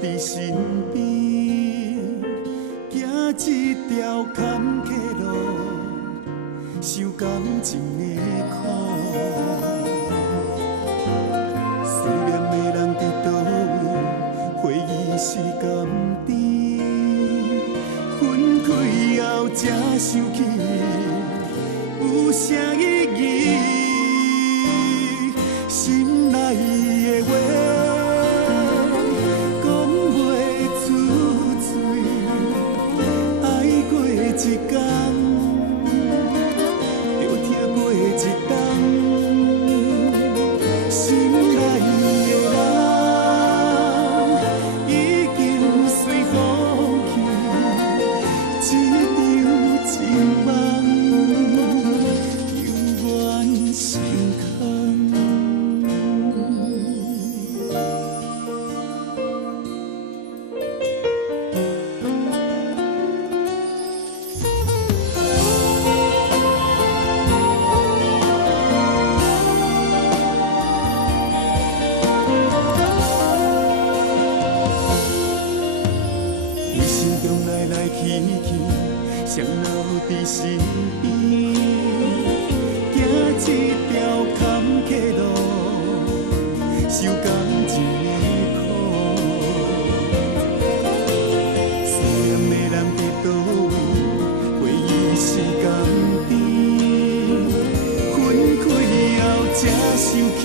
伫身边，行一条坎坷路，受感情的苦。思念的人伫倒位，回忆是甘甜，分开后才想起，有啥意义？心内的话。 一天，就听过一冬，心内的人已经随风去，一场情梦犹原心空。 双留伫身边，行一条坎坷路，受感情的苦。思念的人伫倒位，回忆是甘甜，分开后才想起。